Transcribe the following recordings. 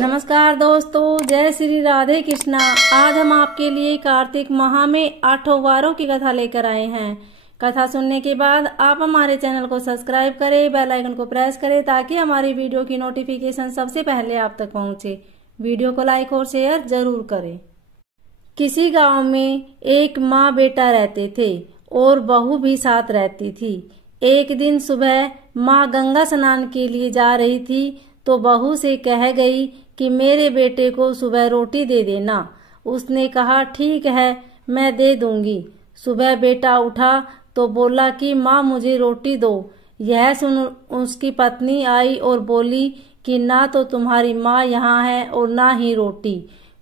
नमस्कार दोस्तों, जय श्री राधे कृष्णा। आज हम आपके लिए कार्तिक माह में 8 वारों की कथा लेकर आए हैं। कथा सुनने के बाद आप हमारे चैनल को सब्सक्राइब करें, बेल आइकन को प्रेस करें ताकि हमारी वीडियो की नोटिफिकेशन सबसे पहले आप तक पहुंचे। वीडियो को लाइक और शेयर जरूर करें। किसी गांव में एक माँ बेटा रहते थे और बहू भी साथ रहती थी। एक दिन सुबह माँ गंगा स्नान के लिए जा रही थी तो बहू से कह गई कि मेरे बेटे को सुबह रोटी दे देना। उसने कहा ठीक है, मैं दे दूंगी। सुबह बेटा उठा तो बोला कि माँ मुझे रोटी दो। यह सुन उसकी पत्नी आई और बोली कि ना तो तुम्हारी माँ यहाँ है और ना ही रोटी।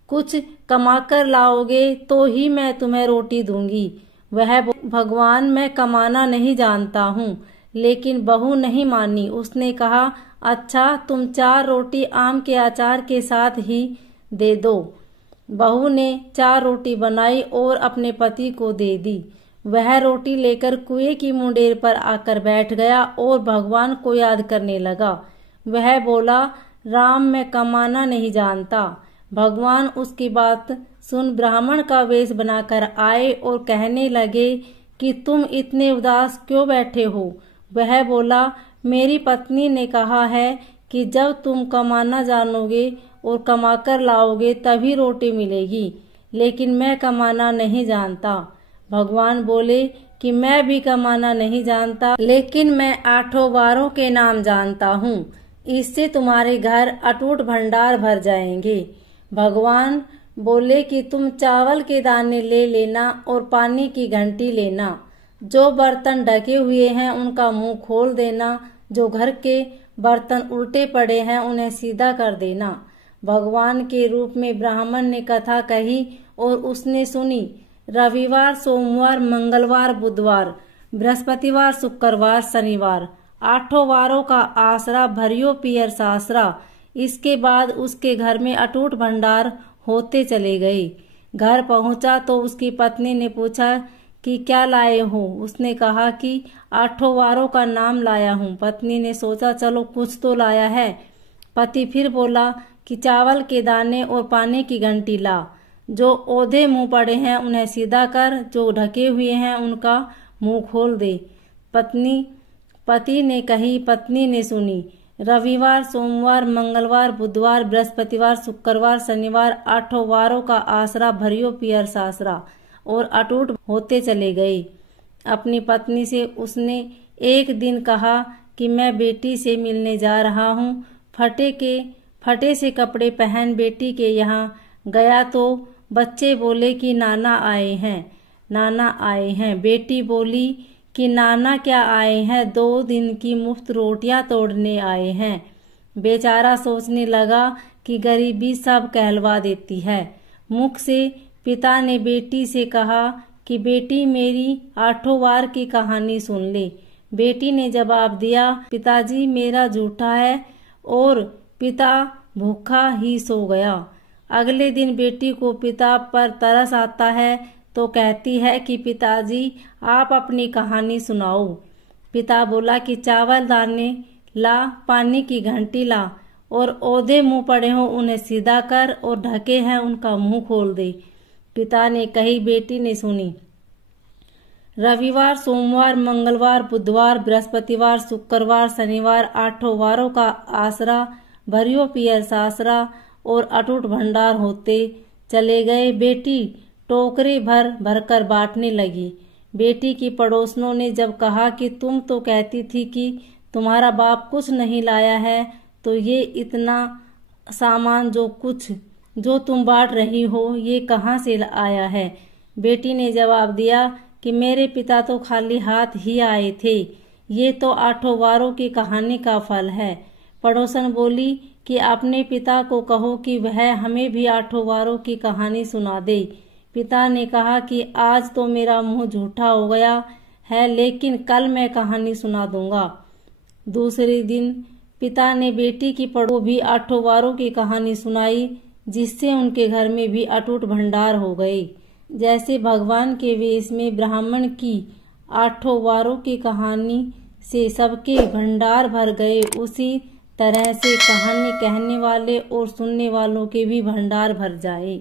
कुछ कमाकर लाओगे तो ही मैं तुम्हें रोटी दूंगी। वह भगवान मैं कमाना नहीं जानता हूँ। लेकिन बहू नहीं मानी। उसने कहा अच्छा, तुम 4 रोटी आम के अचार के साथ ही दे दो। बहू ने 4 रोटी बनाई और अपने पति को दे दी। वह रोटी लेकर कुएं की मुंडेर पर आकर बैठ गया और भगवान को याद करने लगा। वह बोला राम मैं कमाना नहीं जानता। भगवान उसकी बात सुन ब्राह्मण का वेश बनाकर आए और कहने लगे कि तुम इतने उदास क्यों बैठे हो। वह बोला मेरी पत्नी ने कहा है कि जब तुम कमाना जानोगे और कमाकर लाओगे तभी रोटी मिलेगी, लेकिन मैं कमाना नहीं जानता। भगवान बोले कि मैं भी कमाना नहीं जानता, लेकिन मैं 8 वारों के नाम जानता हूँ। इससे तुम्हारे घर अटूट भंडार भर जाएंगे। भगवान बोले कि तुम चावल के दाने ले लेना और पानी की घंटी लेना। जो बर्तन ढके हुए हैं उनका मुंह खोल देना। जो घर के बर्तन उल्टे पड़े हैं उन्हें सीधा कर देना। भगवान के रूप में ब्राह्मण ने कथा कही और उसने सुनी। रविवार, सोमवार, मंगलवार, बुधवार, बृहस्पतिवार, शुक्रवार, शनिवार 8 वारों का आसरा भरियो पियर सासरा। इसके बाद उसके घर में अटूट भंडार होते चले गए। घर पहुंचा तो उसकी पत्नी ने पूछा कि क्या लाए हो। उसने कहा कि 8 वारों का नाम लाया हूँ। पत्नी ने सोचा चलो कुछ तो लाया है। पति फिर बोला कि चावल के दाने और पानी की घंटी ला। जो ओधे मुंह पड़े हैं उन्हें सीधा कर, जो ढके हुए हैं उनका मुंह खोल दे। पति ने कही, पत्नी ने सुनी। रविवार, सोमवार, मंगलवार, बुधवार, बृहस्पतिवार, शुक्रवार, शनिवार 8 वारों का आसरा भरियो पियर सासरा और अटूट होते चले गए। अपनी पत्नी से उसने एक दिन कहा कि मैं बेटी से मिलने जा रहा हूँ। फटे से कपड़े पहन बेटी के यहाँ गया तो बच्चे बोले कि नाना आए हैं। बेटी बोली कि नाना क्या आए हैं, 2 दिन की मुफ्त रोटियां तोड़ने आए हैं। बेचारा सोचने लगा कि गरीबी सब कहलवा देती है। मुख से पिता ने बेटी से कहा कि बेटी मेरी 8 वार की कहानी सुन ले। बेटी ने जवाब दिया पिताजी मेरा झूठा है, और पिता भूखा ही सो गया। अगले दिन बेटी को पिता पर तरस आता है तो कहती है कि पिताजी आप अपनी कहानी सुनाओ। पिता बोला कि चावल दाने ला, पानी की घंटी ला और ओधे मुंह पड़े हो उन्हें सीधा कर और ढके हैं उनका मुंह खोल दे। पिता ने कही, बेटी ने सुनी। रविवार, सोमवार, मंगलवार, बुधवार, बृहस्पतिवार, शुक्रवार, शनिवार 8 वारों का आसरा भरियो पियर सासरा और अटूट भंडार होते चले गए। बेटी टोकरे भर भरकर बांटने लगी। बेटी की पड़ोसनों ने जब कहा कि तुम तो कहती थी कि तुम्हारा बाप कुछ नहीं लाया है, तो ये इतना सामान जो तुम बांट रही हो ये कहाँ से आया है। बेटी ने जवाब दिया कि मेरे पिता तो खाली हाथ ही आए थे। ये तो 8 वारों की कहानी का फल है। पड़ोसन बोली कि अपने पिता को कहो कि वह हमें भी 8 वारों की कहानी सुना दे। पिता ने कहा कि आज तो मेरा मुंह झूठा हो गया है, लेकिन कल मैं कहानी सुना दूंगा। दूसरे दिन पिता ने बेटी की पड़ोस भी 8 वारों की कहानी सुनाई, जिससे उनके घर में भी अटूट भंडार हो गए। जैसे भगवान के वेश में ब्राह्मण की 8 वारों की कहानी से सबके भंडार भर गए, उसी तरह से कहानी कहने वाले और सुनने वालों के भी भंडार भर जाए।